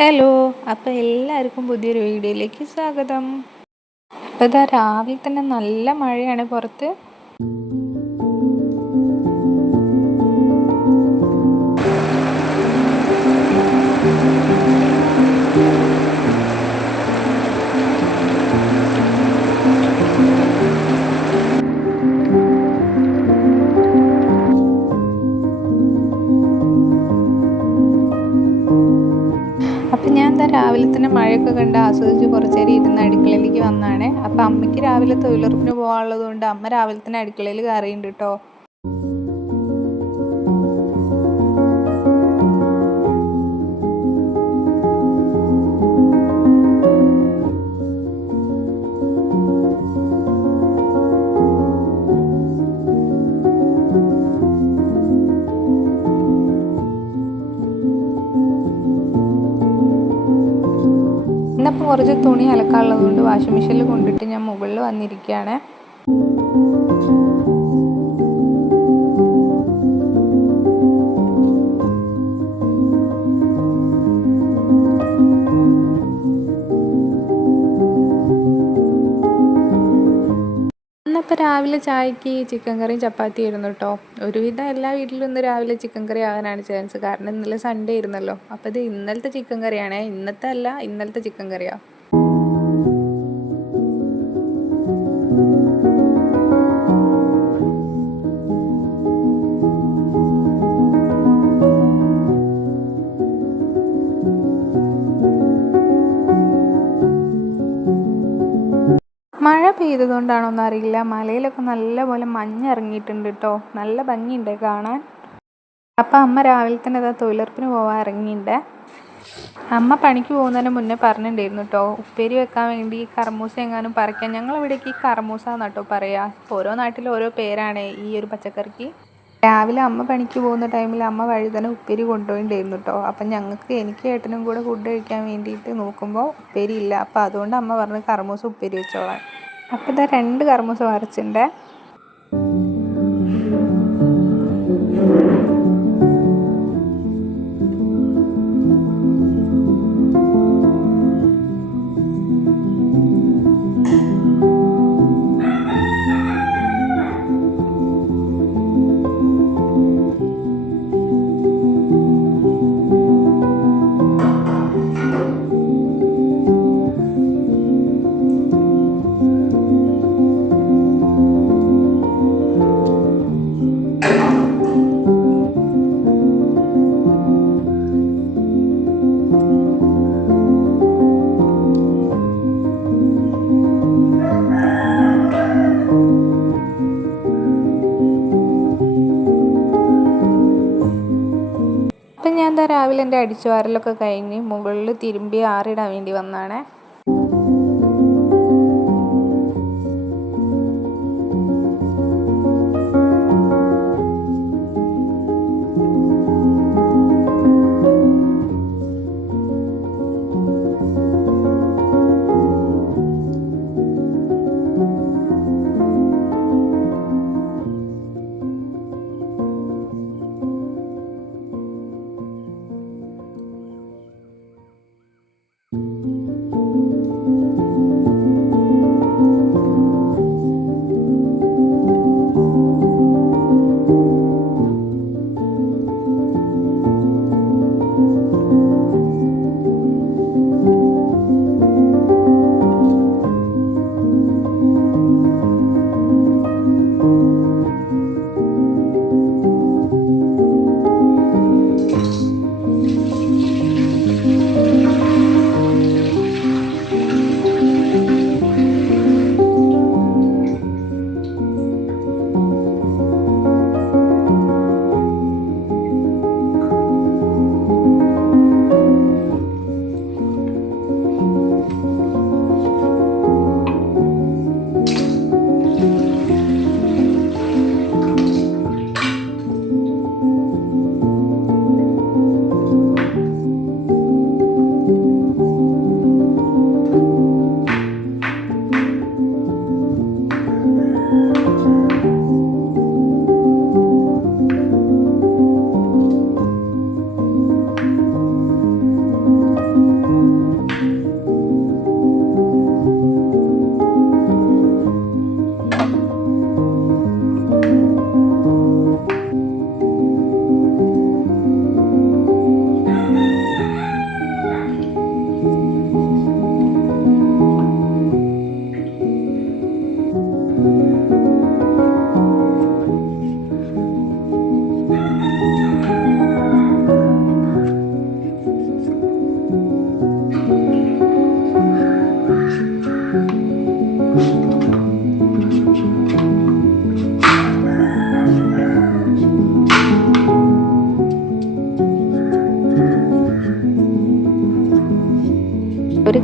Hello. അപ്പോൾ എല്ലാവർക്കും പുതിയൊരു വീഡിയോയിലേക്ക് സ്വാഗതം. അപ്പോൾ ഇതാ രാവിലെ തന്നെ നല്ല മഴയാണ് പുറത്ത്. അപ്പം ഞാൻ എന്താ രാവിലെ തന്നെ മഴയൊക്കെ കണ്ട് ആസ്വദിച്ച് കുറച്ച് നേരം ഇരുന്ന് അടുക്കളയിലേക്ക് വന്നതാണ്. അപ്പം അമ്മയ്ക്ക് രാവിലെ തൊഴിലുറപ്പിന് പോകാനുള്ളത് കൊണ്ട് അമ്മ രാവിലെ തന്നെ അടുക്കളയിൽ കയറിയുണ്ട് കേട്ടോ. ഇന്നപ്പോൾ കുറച്ച് തുണി അലക്കാനുള്ളത് കൊണ്ട് വാഷിംഗ് മെഷീനിൽ കൊണ്ടിട്ട് ഞാൻ മുകളിൽ വന്നിരിക്കുകയാണ്. ഇന്നിപ്പോൾ രാവിലെ ചായക്ക് ചിക്കൻ കറിയും ചപ്പാത്തി ആയിരുന്നു കേട്ടോ. ഒരുവിധം എല്ലാ വീട്ടിലും ഇന്ന് രാവിലെ ചിക്കൻ കറി ആകാനാണ് ചാൻസ്. കാരണം ഇന്നലെ സൺഡേ ആയിരുന്നല്ലോ. അപ്പോൾ ഇത് ഇന്നലത്തെ ചിക്കൻ കറിയാണേ, ഇന്നത്തെ അല്ല, ഇന്നലത്തെ ചിക്കൻ കറിയാണ്. മഴ പെയ്തതുകൊണ്ടാണോന്ന് അറിയില്ല, മലയിലൊക്കെ നല്ലപോലെ മഞ്ഞിറങ്ങിയിട്ടുണ്ട് കേട്ടോ. നല്ല ഭംഗിയുണ്ട് കാണാൻ. അപ്പം അമ്മ രാവിലെ തന്നെ അതാ തൊഴിലുറപ്പിന് പോകാൻ ഇറങ്ങിയിട്ടുണ്ട്. അമ്മ പണിക്ക് പോകുന്നതിന് മുന്നേ പറഞ്ഞിട്ടുണ്ടായിരുന്നു കേട്ടോ, ഉപ്പേരി വെക്കാൻ വേണ്ടി കർമൂസ എങ്ങാനും പറിക്കാൻ. ഞങ്ങളിവിടേക്ക് ഈ കർമൂസ എന്നാട്ടോ പറയുക. ഓരോ നാട്ടിലും ഓരോ പേരാണ് ഈ ഒരു പച്ചക്കറിക്ക്. രാവിലെ അമ്മ പണിക്ക് പോകുന്ന ടൈമിൽ അമ്മ വഴുതന ഉപ്പേരി കൊണ്ടുപോയിട്ടുണ്ടായിരുന്നു കേട്ടോ. അപ്പം എനിക്ക് ഏട്ടനും കൂടെ ഫുഡ് കഴിക്കാൻ വേണ്ടിയിട്ട് നോക്കുമ്പോൾ ഉപ്പേരി ഇല്ല. അപ്പോൾ അതുകൊണ്ട് അമ്മ പറഞ്ഞു കർമൂസ ഉപ്പേരി വെച്ചോളാം. അപ്പോൾ ഇതാ 2 കർമൂസ പറിച്ചിട്ടുണ്ട്. അപ്പം ഞാൻ എന്താ രാവിലെ എൻ്റെ അടിച്ചുവാരലൊക്കെ കഴിഞ്ഞ് മുകളിൽ തിരുമ്പി ആറിടാൻ വേണ്ടി വന്നതാണ്.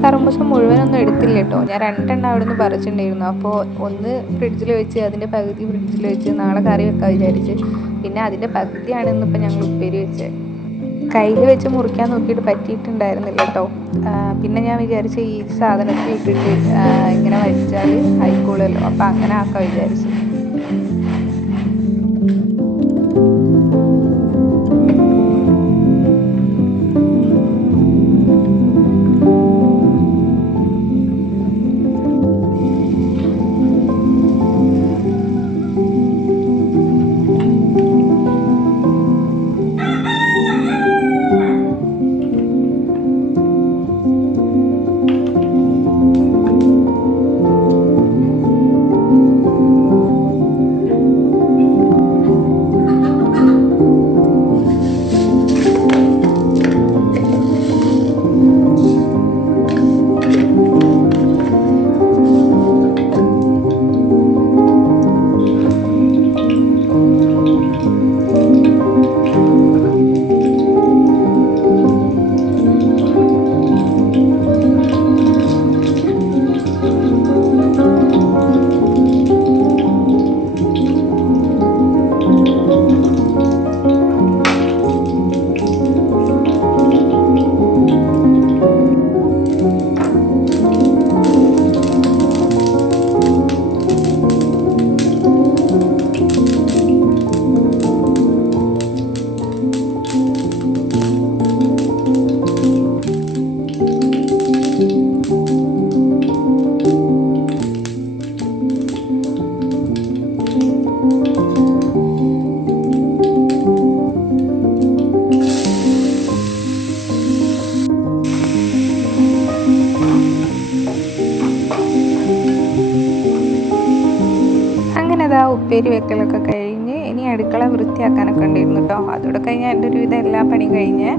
കറുമൂസ മുഴുവനൊന്നും എടുത്തില്ല കേട്ടോ. ഞാൻ 2 എണ്ണം അവിടെ നിന്ന് പറിച്ചിട്ടുണ്ടായിരുന്നു. അപ്പോൾ ഒന്ന് ഫ്രിഡ്ജിൽ വെച്ച് അതിൻ്റെ പകുതി ഫ്രിഡ്ജിൽ വെച്ച് നാളെ കറി വെക്കാൻ വിചാരിച്ച്. പിന്നെ അതിൻ്റെ പകുതിയാണ് ഇന്നിപ്പോൾ ഞങ്ങൾ ഉപ്പേരി വെച്ചത്. കയ്യിൽ വെച്ച് മുറിക്കാൻ നോക്കിയിട്ട് പറ്റിയിട്ടുണ്ടായിരുന്നില്ല കേട്ടോ. പിന്നെ ഞാൻ വിചാരിച്ചു ഈ സാധനത്തിൽ ഇട്ടിട്ട് ഇങ്ങനെ വലിച്ചാൽ ആയിക്കോളുമല്ലോ, അപ്പോൾ അങ്ങനെ ആക്കാൻ വിചാരിച്ചു. ഉപ്പേരി വെക്കലൊക്കെ കഴിഞ്ഞ് ഇനി അടുക്കള വൃത്തിയാക്കാനൊക്കെ ഉണ്ടായിരുന്നു കേട്ടോ. അതോടെ കഴിഞ്ഞാൽ എൻ്റെ ഒരുവിധം എല്ലാ പണിയും കഴിഞ്ഞ്.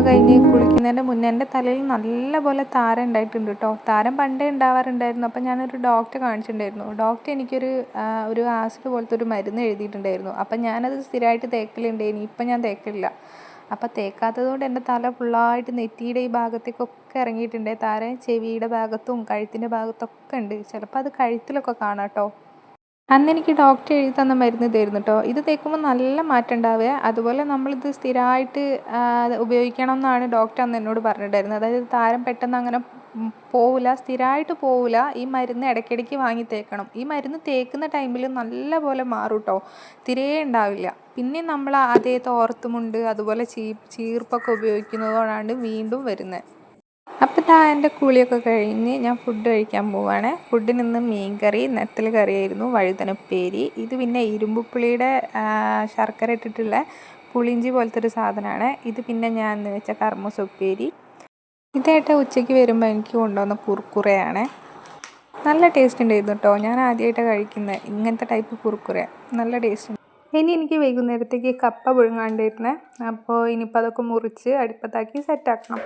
തൊഴിലുറപ്പൊക്കെ കഴിഞ്ഞ് കുളിക്കുന്നതിൻ്റെ മുന്നേ എൻ്റെ തലയിൽ നല്ലപോലെ താരം ഉണ്ടായിട്ടുണ്ട് കേട്ടോ. താരം പണ്ടേ ഉണ്ടാവാറുണ്ടായിരുന്നു. അപ്പം ഞാനൊരു ഡോക്ടറെ കാണിച്ചിട്ടുണ്ടായിരുന്നു. ഡോക്ടർ എനിക്കൊരു ഒരു ആസിഡ് പോലത്തെ ഒരു മരുന്ന് എഴുതിയിട്ടുണ്ടായിരുന്നു. അപ്പം ഞാനത് സ്ഥിരമായിട്ട് തേക്കലുണ്ടായിരുന്നു. ഇപ്പം ഞാൻ തേക്കലില്ല. അപ്പം തേക്കാത്തത് കൊണ്ട് എൻ്റെ തല ഫുള്ളായിട്ട് നെറ്റിയുടെ ഈ ഭാഗത്തേക്കൊക്കെ ഇറങ്ങിയിട്ടുണ്ട് താരം. ചെവിയുടെ ഭാഗത്തും കഴുത്തിൻ്റെ ഭാഗത്തൊക്കെ ഉണ്ട്. ചിലപ്പോൾ അത് കഴുത്തിലൊക്കെ കാണാം കേട്ടോ. അന്ന് എനിക്ക് ഡോക്ടർ എഴുതി തന്ന മരുന്ന് ഇതായിരുന്നു കേട്ടോ. ഇത് തേക്കുമ്പോൾ നല്ല മാറ്റം ഉണ്ടാവുക. അതുപോലെ നമ്മളിത് സ്ഥിരമായിട്ട് ഉപയോഗിക്കണം എന്നാണ് ഡോക്ടർ അന്ന് എന്നോട് പറഞ്ഞിട്ടുണ്ടായിരുന്നത്. അതായത് താരം പെട്ടെന്ന് അങ്ങനെ പോവില്ല, സ്ഥിരമായിട്ട് പോവില്ല. ഈ മരുന്ന് ഇടയ്ക്കിടയ്ക്ക് വാങ്ങി തേക്കണം. ഈ മരുന്ന് തേക്കുന്ന ടൈമിൽ നല്ല പോലെ മാറും കേട്ടോ, തിരേ ഉണ്ടാവില്ല. പിന്നെ നമ്മൾ അതേ തോർത്തുമുണ്ട് അതുപോലെ ചീർപ്പൊക്കെ ഉപയോഗിക്കുന്നതോടാണ് വീണ്ടും വരുന്നത്. അപ്പോൾ ഇതാ എൻ്റെ കുളിയൊക്കെ കഴിഞ്ഞ് ഞാൻ ഫുഡ് കഴിക്കാൻ പോവുകയാണ്. ഫുഡിന് ഇന്ന് മീൻകറി, നെത്തൽ കറിയായിരുന്നു, വഴുതനപ്പേരി. ഇത് പിന്നെ ഇരുമ്പുപ്പുളിയുടെ ശർക്കര ഇട്ടിട്ടുള്ള പുളിഞ്ചി പോലത്തെ ഒരു സാധനമാണ്. ഇത് പിന്നെ ഞാൻ എന്ന് വെച്ച കർമ്മൂസ ഉപ്പേരി. ഇതായിട്ട് ഉച്ചയ്ക്ക് വരുമ്പോൾ എനിക്ക് കൊണ്ടുവന്ന കുർക്കുറയാണ്. നല്ല ടേസ്റ്റ് ഉണ്ടായിരുന്നു കേട്ടോ. ഞാൻ ആദ്യമായിട്ടാണ് കഴിക്കുന്നത് ഇങ്ങനത്തെ ടൈപ്പ് കുർക്കുറ. നല്ല ടേസ്റ്റ് ഉണ്ട്. ഇനി എനിക്ക് വൈകുന്നേരത്തേക്ക് കപ്പ പുഴുങ്ങാണ്ടിരുന്നത്. അപ്പോൾ ഇനിയിപ്പോൾ അതൊക്കെ മുറിച്ച് അടുപ്പത്താക്കി സെറ്റാക്കണം.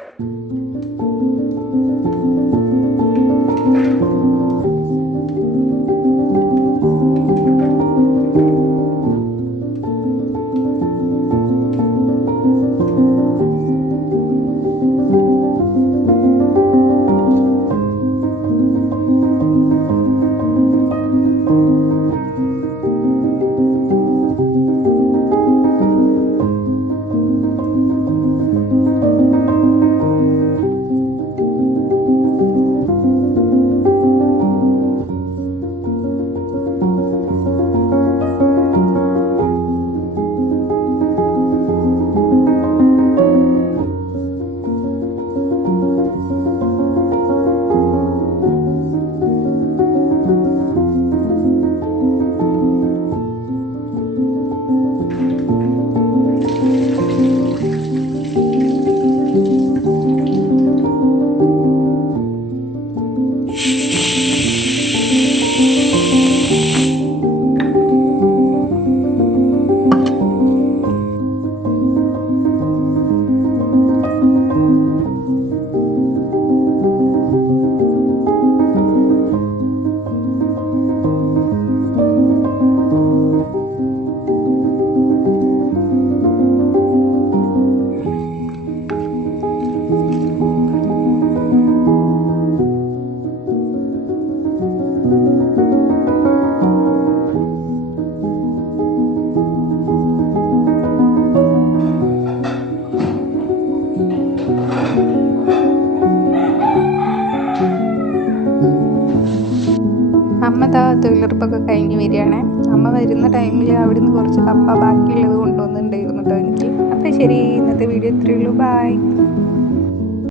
അമ്മ തൊഴിലുറപ്പൊക്കെ കഴിഞ്ഞ് വരികയാണ്. അമ്മ വരുന്ന ടൈമിൽ അവിടെ നിന്ന് കുറച്ച് കപ്പ ബാക്കിയുള്ളത് കൊണ്ടുവന്നിട്ടുണ്ടായിരുന്നു കേട്ടോ എനിക്ക്. അപ്പോൾ ശരി, ഇന്നത്തെ വീഡിയോ ഇത്രയേ ഉള്ളൂ. ബായ്.